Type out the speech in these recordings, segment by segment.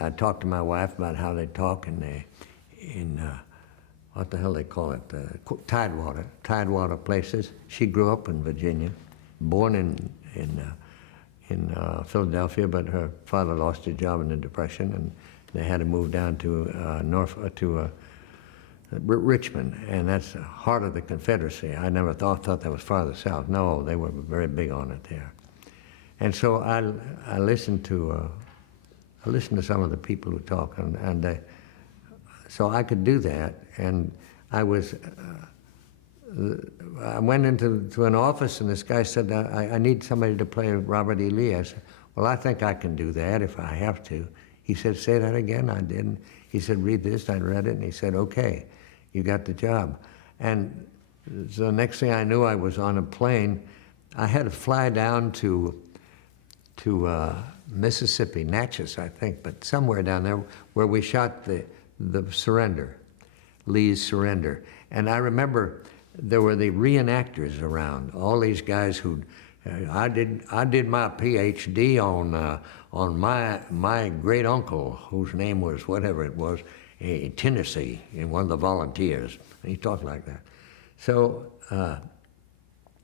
I talked to my wife about how they talk in what the hell they call it, Tidewater places. She grew up in Virginia, born in Philadelphia, but her father lost his job in the Depression, and they had to move down to Richmond, and that's the heart of the Confederacy. I never thought that was farther south. No, they were very big on it there. And so I listened to some of the people who talk, and so I could do that. And I went into an office, and this guy said, I need somebody to play Robert E. Lee. I said, well, I think I can do that if I have to. He said, say that again. I didn't. He said, read this. I read it, and he said, okay, you got the job. And so the next thing I knew, I was on a plane. I had to fly down to Mississippi, Natchez, I think, but somewhere down there where we shot the surrender, Lee's surrender. And I remember there were the reenactors around, all these guys who, I did my PhD on my great uncle, whose name was whatever it was, in Tennessee, in one of the volunteers. And he talked like that. So,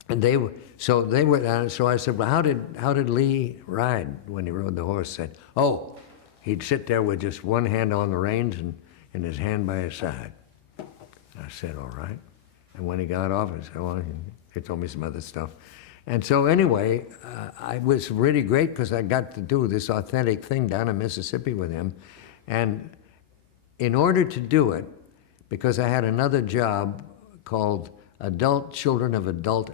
and they were down. So I said, well, how did Lee ride when he rode the horse? Said, oh, he'd sit there with just one hand on the reins and his hand by his side. I said, all right. And when he got off, I said, well, he told me some other stuff. And so anyway, I was really great because I got to do this authentic thing down in Mississippi with him. And in order to do it, because I had another job called Alcoholic Children of Adult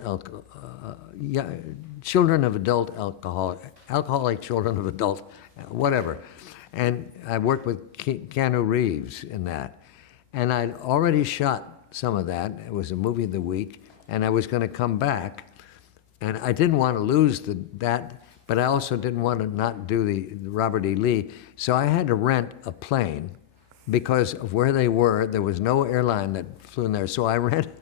whatever. And I worked with Keanu Reeves in that. And I'd already shot some of that. It was a movie of the week, and I was going to come back. And I didn't want to lose that, but I also didn't want to not do the Robert E. Lee. So I had to rent a plane because of where they were. There was no airline that flew in there. So I rented,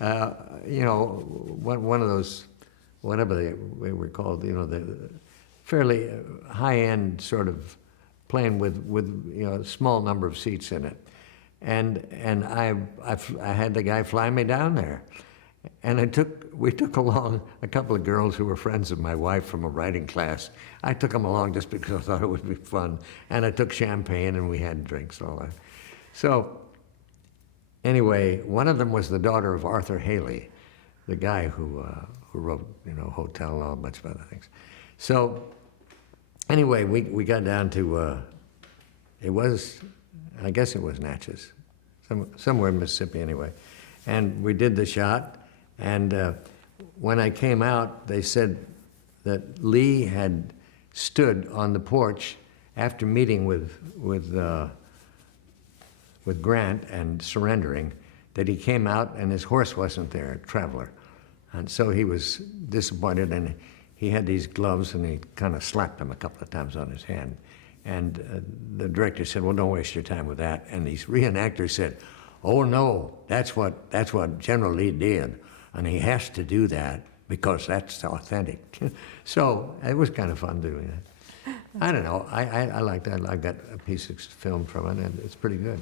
one of those, whatever they were called, the fairly high-end sort of plane with a small number of seats in it. And I had the guy fly me down there. And we took along a couple of girls who were friends of my wife from a writing class. I took them along just because I thought it would be fun. And I took champagne, and we had drinks and all that. So anyway, one of them was the daughter of Arthur Haley, the guy who wrote, Hotel and all a bunch of other things. So anyway, we got down to, I guess it was Natchez, somewhere in Mississippi anyway. And we did the shot. And when I came out, they said that Lee had stood on the porch after meeting with Grant and surrendering, that he came out and his horse wasn't there, Traveler. And so he was disappointed, and he had these gloves, and he kind of slapped them a couple of times on his hand. And the director said, well, don't waste your time with that. And these reenactors said, oh no, that's what General Lee did, and he has to do that because that's authentic. So it was kind of fun doing that. I don't know, I like that. I got a piece of film from it, and it's pretty good.